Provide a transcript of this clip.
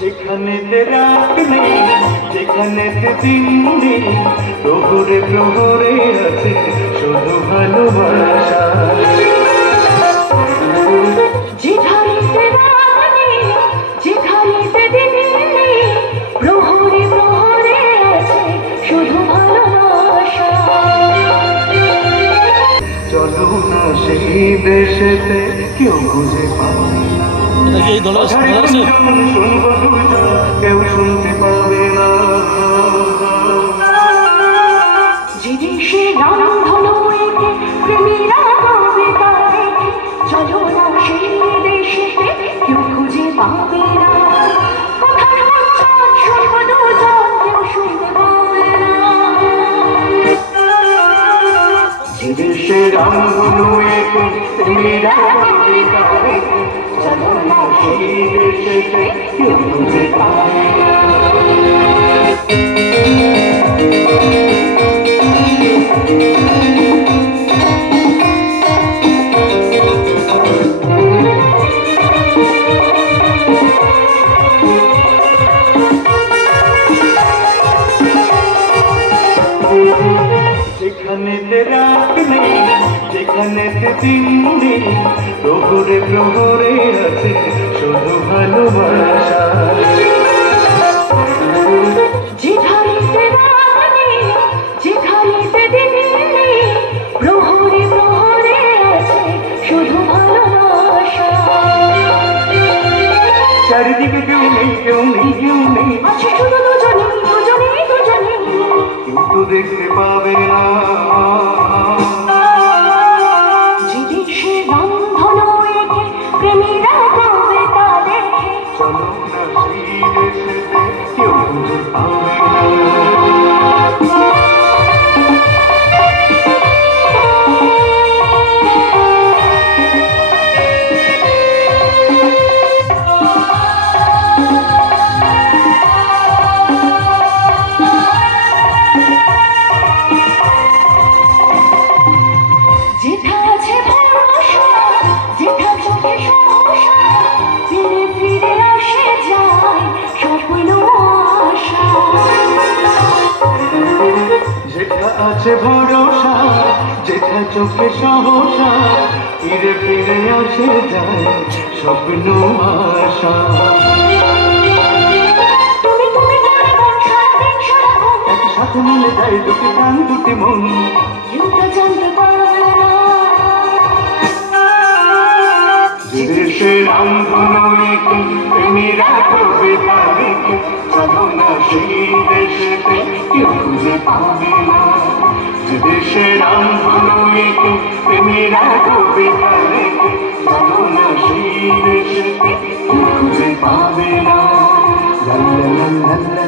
যেখানেতে রাত নেই, যেখানেতে দিন নেই, প্রহরে প্রহরে আছে শুধু ভালোবাসা। যেখানেতে রাত নেই, যেখানেতে দিন নেই, প্রহরে প্রহরে আছে শুধু ভালোবাসা। চলো না সেই দেশেতে কেউ খুঁজে পাবে না, শুনবো দুজন কেউ শুনতে পাবে না। যে দেশে রামধনু এঁকে প্রেমীরা গাবে তা দেখে, চলো না সেই দেশেতে কেউ খুঁজে পাবে না। কথার উচ্চারণ শুনবো দুজন কেউ শুনতে পাবে না। যে দেশে রামধনু এঁকে প্রেমীরা গাবে তা দেখে, চলো না সেই দেশেতে কেউ খুঁজে পাবে না। যেখানেতে রাত নেই, যেখানেতে দিন নেই, প্রহরে প্রহরে আছে শুধু ভালোবাসা। যেখানেতে রাত নেই, যেখানেতে দিন নেই, প্রহরে প্রহরে আছে শুধু ভালোবাসা। চারিদিকে কেউ নেই, কেউ নেই, কেউ নেই, আছে শুধু দুজনেই, দুজনেই, দুজনেই, কিন্তু দেখতে পাবে না। যে দেশে রামধনু এঁকে প্রেমীরা গাবে তা দেখে, চলো না সেই দেশেতে কেউ খুঁজে পাবে না। যেথা আছে ভরসা, যেথা চোখে সমস্যা, ফিরে ফিরে আসে যায় স্বপ্ন আশা। যেটা আছে ভরসা, যেটা চোখে সহসা, ফিরে ফিরে আসে যায় স্বপ্ন আশা। তুমি তুমি করে মন সারাদিন সারাক্ষণ, একসাথে মিলে যায় দুটি প্রাণ দুটি মন, কেউ তা জানতে পারবে না। যে দেশে রামধনু এঁকে প্রেমীরা গাবে তা দেখে, চলো না সেই দেশেতে কেউ খুঁজে পাবে না। যে দেশে রামধনু এঁকে প্রেমীরা গাবে তা দেখে, চলো না সেই দেশেতে কেউ খুঁজে পাবে না। লা লা লা লা লা।